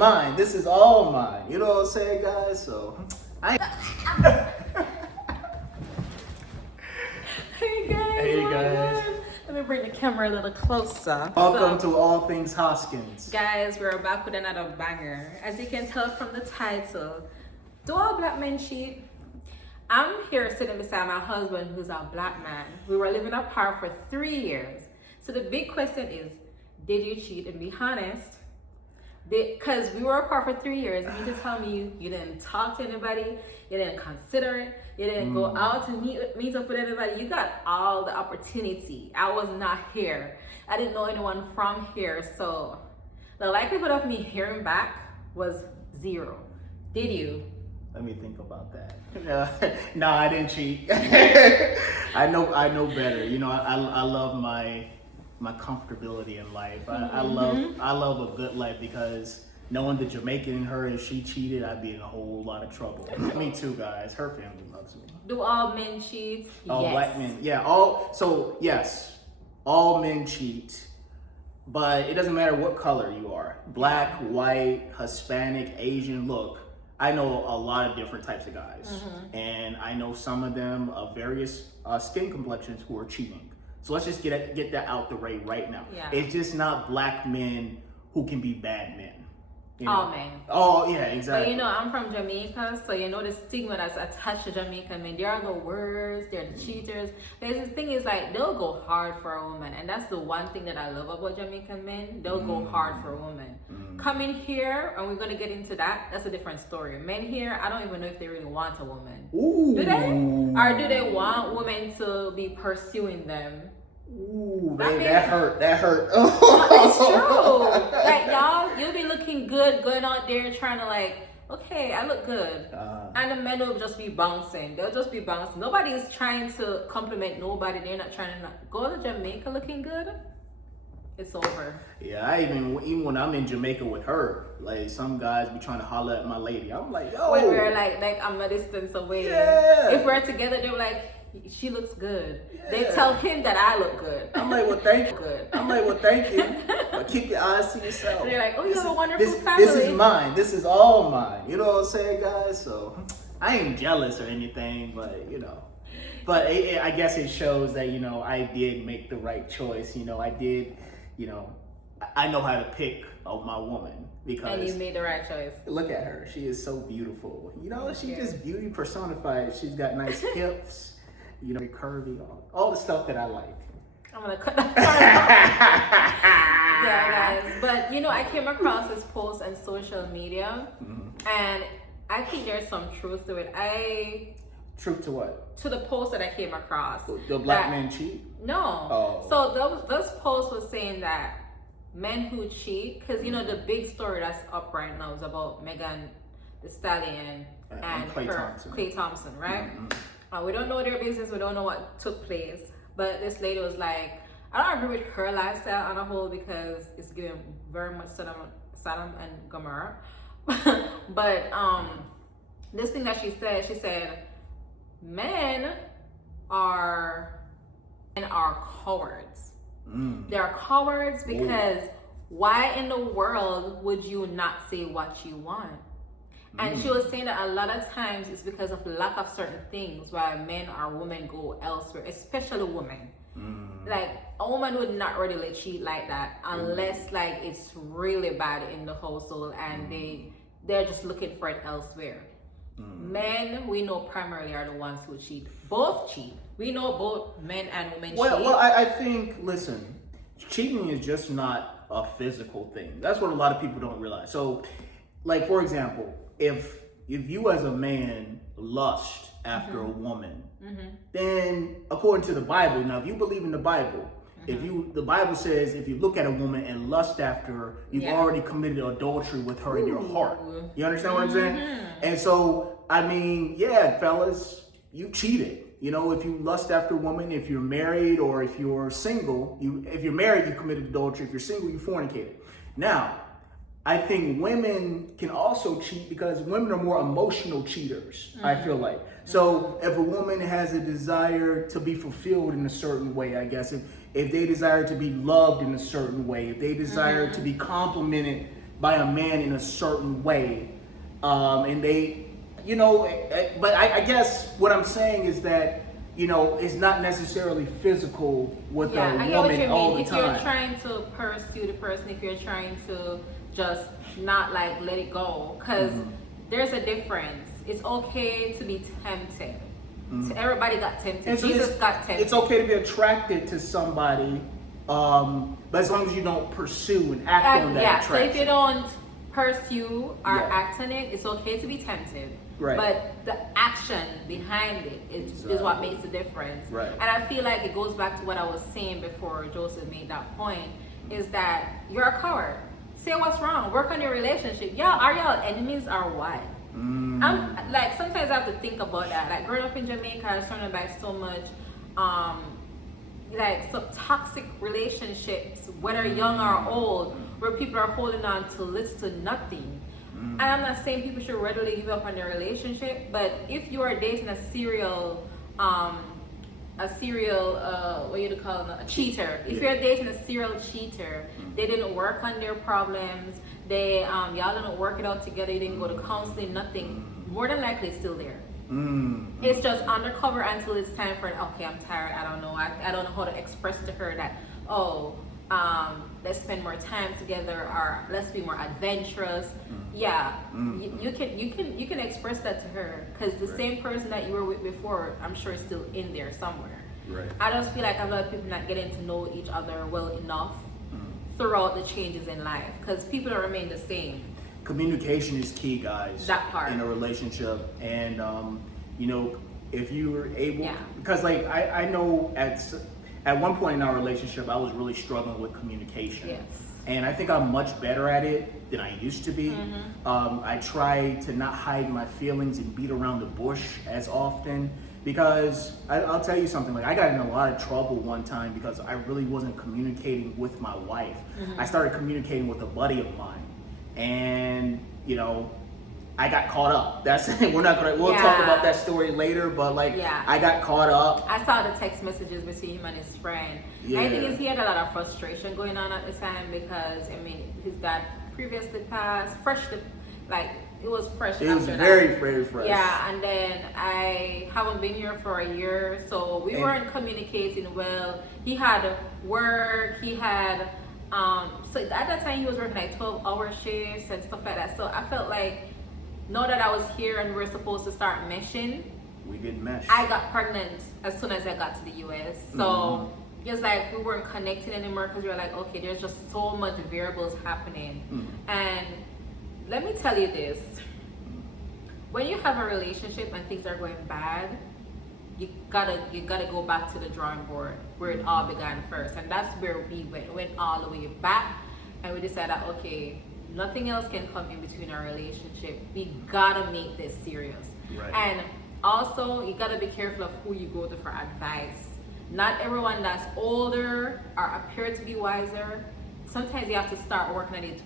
mine. This is all mine. You know what I'm saying, guys? So, I. Hey guys. Hey, oh my guys. God. Let me bring the camera a little closer. Welcome to All Things Hoskins. Guys, we're back with another banger. As you can tell from the title, do all black men cheat? I'm here sitting beside my husband, who's a black man. We were living apart for 3 years. So the big question is, did you cheat? And be honest. Because we were apart for 3 years. You mean to tell me you didn't talk to anybody, you didn't consider it, you didn't go out to meet up with anybody. You got all the opportunity. I was not here. I didn't know anyone from here. So the likelihood of me hearing back was 0. Did you? Let me think about that. No, I didn't cheat. I know better. You know, I love my comfortability in life. I love a good life, because knowing the Jamaican in her, if she cheated, I'd be in a whole lot of trouble. Me too, guys. Her family loves me. Do all men cheat? All Yes. black men. Yeah, yes, all men cheat. But it doesn't matter what color you are. Black, white, Hispanic, Asian. Look, I know a lot of different types of guys. And I know some of them of various skin complexions who are cheating. So let's just get that out the way right now. Yeah. It's just not black men who can be bad men. You know? All men. Oh, yeah, exactly. But you know, I'm from Jamaica, so you know the stigma that's attached to Jamaican men. There are the words, they're the cheaters. There's the thing is, like, they'll go hard for a woman, and that's the one thing that I love about Jamaican men. They'll go hard for a woman. Coming here, and we're gonna get into that. That's a different story. Men here, I don't even know if they really want a woman. Ooh. Do they? Or do they want women to be pursuing them? Ooh, I mean- that hurt. That hurt. It's true. Like, y'all, you'll be looking good going out there trying to, like, okay, I look good. And the men will just be bouncing. They'll just be bouncing. Nobody is trying to compliment nobody. They're not trying to go to Jamaica looking good. It's over. Yeah, I even when I'm in Jamaica with her, like, some guys be trying to holler at my lady. I'm like, yo. When we're like I'm a distance away. Yeah. If we're together, they're like, she looks good. Yeah. They tell him that I look good. I'm like, well, thank you. Good. I'm like, well, thank you. But keep your eyes to yourself. They're like, oh, you have a wonderful This family. is mine. This is all mine. You know what I'm saying, guys? So I ain't jealous or anything, but you know. But I guess it shows that, you know, I did make the right choice. You know, I did. You know, I know how to pick my woman, because And you made the right choice. look at her. She is so beautiful. You know, she's just beauty personified. She's got nice hips. You know, curvy, all the stuff that I like. I'm gonna cut that part out. Yeah, guys. But you know, I came across this post on social media, and I think there's some truth to it. Truth to what? To the post that I came across. The black that- men cheat? No. Oh. So this post was saying that men who cheat, because you know the big story that's up right now is about Megan Thee Stallion and Klay Thompson, right? We don't know their business. We don't know what took place. But this lady was like, I don't agree with her lifestyle on a whole, because it's giving very much Sodom and Gomorrah. But this thing that she said, men are cowards. They are cowards because why in the world would you not say what you want? And she was saying that a lot of times it's because of lack of certain things why men or women go elsewhere, especially women. Like, a woman would not readily cheat like that unless like it's really bad in the household and they're just looking for it elsewhere. Men, we know, primarily are the ones who cheat. Both cheat. We know both men and women cheat. Well, I think, listen, cheating is just not a physical thing. That's what a lot of people don't realize. So, like, for example, if you as a man lust after a woman, then according to the Bible, now if you believe in the Bible, the Bible says if you look at a woman and lust after her, you've already committed adultery with her in your heart. You understand what I'm saying? And so, I mean, yeah, fellas, you cheated. You know, if you lust after a woman, if you're married or if you're single, if you're married, you committed adultery. If you're single, you fornicated. Now, I think women can also cheat because women are more emotional cheaters, I feel like. So if a woman has a desire to be fulfilled in a certain way, I guess, if they desire to be loved in a certain way, if they desire to be complimented by a man in a certain way, and they, you know, but I guess what I'm saying is that, you know, it's not necessarily physical with Yeah, I a get what woman you all mean. the If time. you're trying to pursue the person, if you're trying to just not like let it go, because there's a difference. It's okay to be tempted. So everybody got tempted. And so Jesus it's- got tempted. It's okay to be attracted to somebody, but as long as you don't pursue and act on that Yeah, so attraction. if you don't pursue or Yeah. act on it, it's okay to be tempted. Right. But the action behind it is what Exactly. makes the difference. Right. And I feel like it goes back to what I was saying before Joseph made that point, is that you're a coward. Say what's wrong. Work on your relationship. Are y'all enemies or what? I'm like, sometimes I have to think about that. Like growing up in Jamaica, I was surrounded by so much like some toxic relationships, whether young or old, where people are holding on to little to nothing. And I'm not saying people should readily give up on their relationship, but if you are dating a serial what do you call them, a cheater. If you're dating a serial cheater, they didn't work on their problems, they y'all didn't work it out together, you didn't go to counseling, nothing, more than likely it's still there. It's just undercover until it's time for, okay, I'm tired, I don't know, I don't know how to express to her that, let's spend more time together, or let's be more adventurous. You can express that to her, because the same person that you were with before, I'm sure is still in there somewhere. Right. I just feel like a lot of people not getting to know each other well enough throughout the changes in life, because people don't remain the same. Communication is key, guys. That part. In a relationship, and you know, if you were able, Yeah. because like I know at one point in our relationship, I was really struggling with communication. Yes. And I think I'm much better at it than I used to be. I try to not hide my feelings and beat around the bush as often, because I'll tell you something, like I got in a lot of trouble one time because I really wasn't communicating with my wife. I started communicating with a buddy of mine, and you know, I got caught up. We'll talk about that story later, but like I got caught up. I saw the text messages between him and his friend. Yeah. I think he had a lot of frustration going on at the time, because I mean his dad previously passed, it was fresh. It was after very, that. very fresh. Yeah, and then I haven't been here for a year, so we weren't communicating well. He had work, he had so at that time he was working like 12-hour shifts and stuff like that. So I felt like, now that I was here and we were supposed to start meshing, We didn't mesh. I got pregnant as soon as I got to the US. So it's like we weren't connecting anymore, because we were like, okay, there's just so much variables happening. And let me tell you this. When you have a relationship and things are going bad, you gotta go back to the drawing board where it all began first. And that's where we went all the way back, and we decided that, okay, nothing else can come in between our relationship. We gotta make this serious. Right. And also, you gotta be careful of who you go to for advice. Not everyone that's older or appear to be wiser. Sometimes you have to start working on it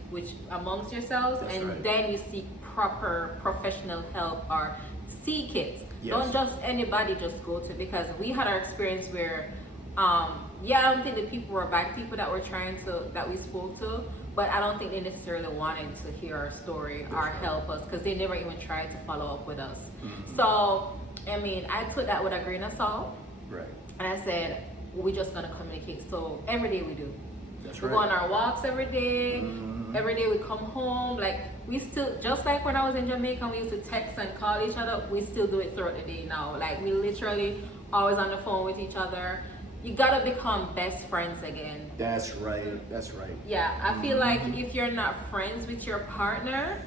amongst yourselves, That's and right. then you seek proper professional help, or seek it. Yes. Don't just anybody just go to, because we had our experience where I don't think the people were bad people that we spoke to, but I don't think they necessarily wanted to hear our story or help us, because they never even tried to follow up with us. So I mean, I took that with a grain of salt, Right. and I said, we're just gonna communicate. So every day we do. That's We right. go on our walks every day. Every day we come home. Like, we still, just like when I was in Jamaica, we used to text and call each other. We still do it throughout the day now. Like, we literally always on the phone with each other. You gotta become best friends again. That's right. That's right. Yeah, I feel like if you're not friends with your partner,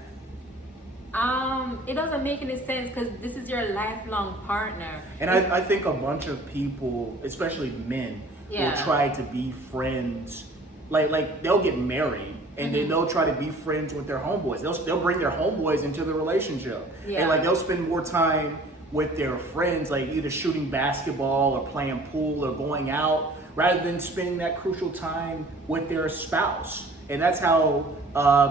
it doesn't make any sense, because this is your lifelong partner. And I think a bunch of people, especially men, Yeah. will try to be friends. Like they'll get married and then they'll try to be friends with their homeboys. They'll bring their homeboys into the relationship. Yeah. And like they'll spend more time with their friends, like either shooting basketball or playing pool or going out, rather than spending that crucial time with their spouse. And that's how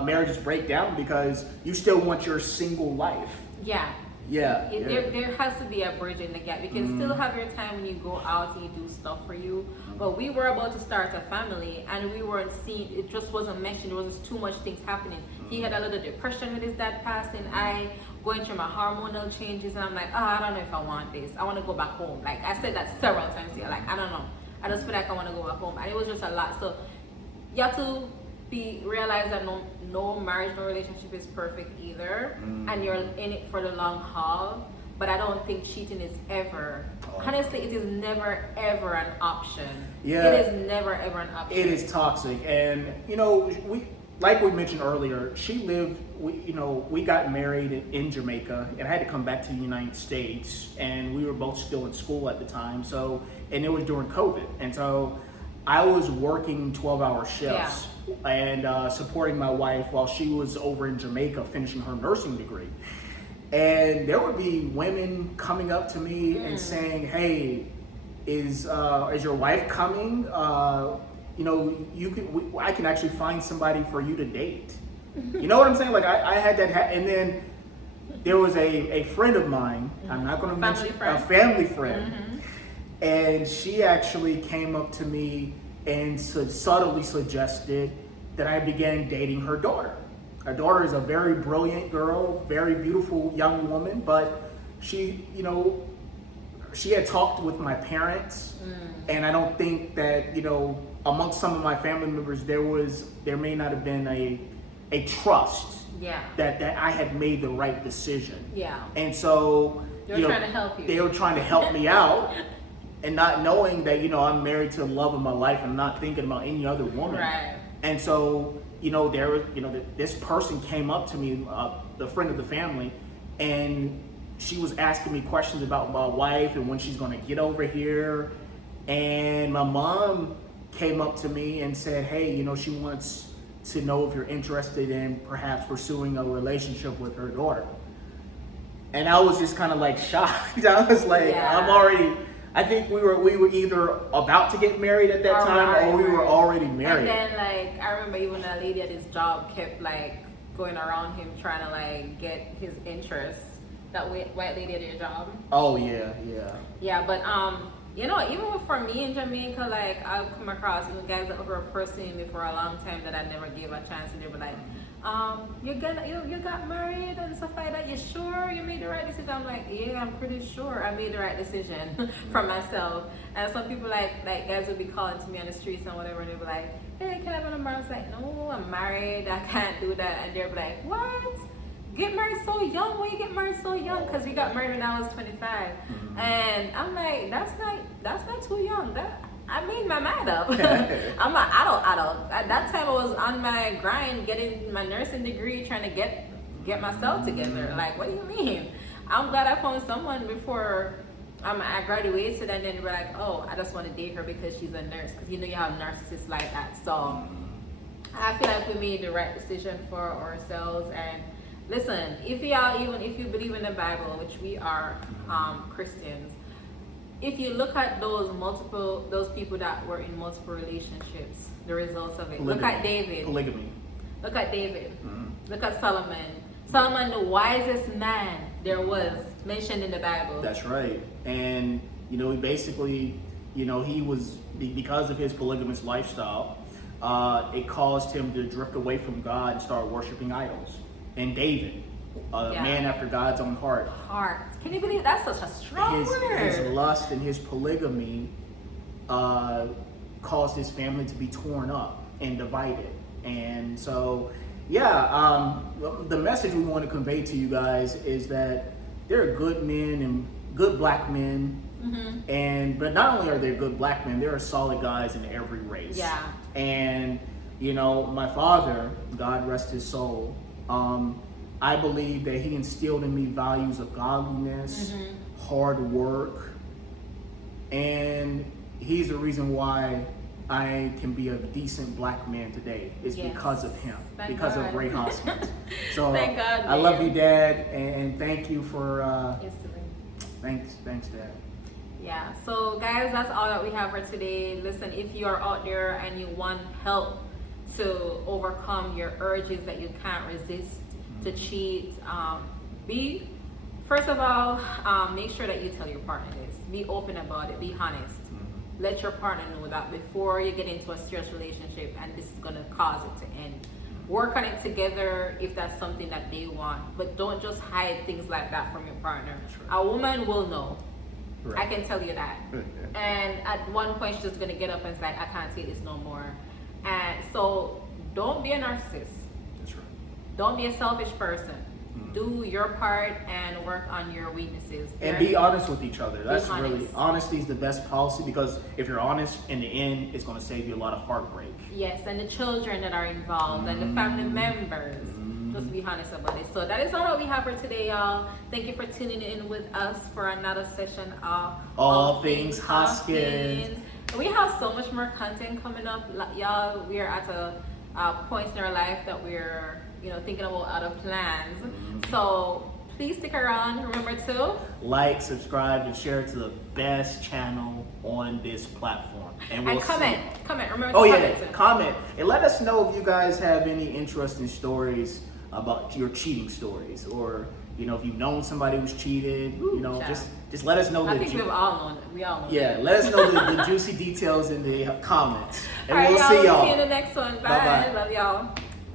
marriages break down, because you still want your single life. Yeah. Yeah. There has to be a bridge in the gap. You can still have your time when you go out and you do stuff for you, but we were about to start a family and we weren't seeing, it just wasn't meshing. There was just too much things happening. He had a little depression with his dad passing. I going through my hormonal changes, and I'm like, oh, I don't know if I want this. I want to go back home. Like I said that several times here. Like I don't know. I just feel like I want to go back home, and it was just a lot. So you have to realize that no marriage, no relationship is perfect either, and you're in it for the long haul. But I don't think cheating is ever, honestly, it is never ever an option. Yeah, it is never ever an option. It is toxic, and you know, like we mentioned earlier, we got married in Jamaica, and I had to come back to the United States, and we were both still in school at the time. So, and it was during COVID, and so I was working 12-hour shifts and supporting my wife while she was over in Jamaica finishing her nursing degree. And there would be women coming up to me and saying, "Hey, is your wife coming? You know, I can actually find somebody for you to date." You know what I'm saying? Like I had that, and then there was a friend of mine. I'm not going to mention a family friend, and she actually came up to me and subtly suggested that I began dating her daughter. Her daughter is a very brilliant girl, very beautiful young woman, but she, you know, she had talked with my parents, and I don't think that, you know, amongst some of my family members, there may not have been a trust that I had made the right decision. Yeah. And so they were trying to help you. They were trying to help me out, and not knowing that, you know, I'm married to the love of my life and not thinking about any other woman. Right. And so, you know, this person came up to me, the friend of the family, and she was asking me questions about my wife and when she's going to get over here. And my mom came up to me and said, "Hey, you know, she wants to know if you're interested in perhaps pursuing a relationship with her daughter." And I was just kind of like shocked. I was like, I think we were either about to get married at that time, or we were already married. And then, like, I remember even a lady at his job kept like going around him trying to like get his interest. That white lady at your job. Oh yeah. But you know, even for me in Jamaica, like I've come across guys that were pursuing me for a long time that I never gave a chance, and they were like, you got married and stuff like that. You sure you made the right decision? I'm like, yeah, I'm pretty sure I made the right decision for myself. And some people like guys would be calling to me on the streets and whatever, and they'd be like, "Hey, can I have a number?" I was like, "No, I'm married. I can't do that." And they'd be like, "What? Get married so young? Why you get married so young?" Because we got married when I was 25, and I'm like, that's not too young. I made my mind up. I'm an adult. At that time, I was on my grind, getting my nursing degree, trying to get myself together. Like, what do you mean? I'm glad I found someone before I graduated, and then they were like, "Oh, I just want to date her because she's a nurse." Because you know you have narcissists like that. So I feel like we made the right decision for ourselves. And listen, if you believe in the Bible, which we are Christians. If you look at those people that were in multiple relationships, the results of it. Polygamy. Look at David. Polygamy. Look at David. Look at Solomon. Solomon, the wisest man there was mentioned in the Bible. That's right. And, you know, he basically, you know, he was, because of his polygamous lifestyle, it caused him to drift away from God and start worshiping idols. And David, a man after God's own heart. Can you believe that's such a strong word? His lust and his polygamy caused his family to be torn up and divided. And so, the message we want to convey to you guys is that there are good men and good black men. But not only are there good black men, there are solid guys in every race. Yeah. And, you know, my father, God rest his soul, I believe that he instilled in me values of godliness, hard work, and he's the reason why I can be a decent black man today. It's because of him, because of Ray Hoskins. So thank God, I love you, Dad, and thank you for thanks, Dad. Yeah, so guys, that's all that we have for today. Listen, if you are out there and you want help to overcome your urges that you can't resist to cheat, first of all, make sure that you tell your partner this. Be open about it. Be honest. Let your partner know that before you get into a serious relationship and this is going to cause it to end. work on it together if that's something that they want. But don't just hide things like that from your partner. right. A woman will know. Right. I can tell you that. And at one point, she's just gonna get up and it's like, I can't take this no more. And so, don't be a narcissist. That's right. Don't be a selfish person. Do your part and work on your weaknesses. And be honest with each other. That's honest. really, honesty is the best policy, because if you're honest, in the end, it's going to save you a lot of heartbreak. Yes, and the children that are involved and the family members. Just be honest about it. So that is all that we have for today, y'all. Thank you for tuning in with us for another session of All Things Hoskins. We have so much more content coming up, y'all. We are at a point in our life that we're thinking about other plans. So please stick around. Remember to Like, subscribe, and share it to the best channel on this platform. And we'll comment. see. Comment. Remember to Oh comment yeah, too. comment and let us know if you guys have any interesting stories about your cheating stories, or if you've known somebody who's cheated. Child. Just let us know. I think we've all known. We all know. Yeah, let us know the juicy details in the comments, and All right, we'll y'all. see We'll y'all. see you in the next one. Bye. Bye-bye. Love y'all.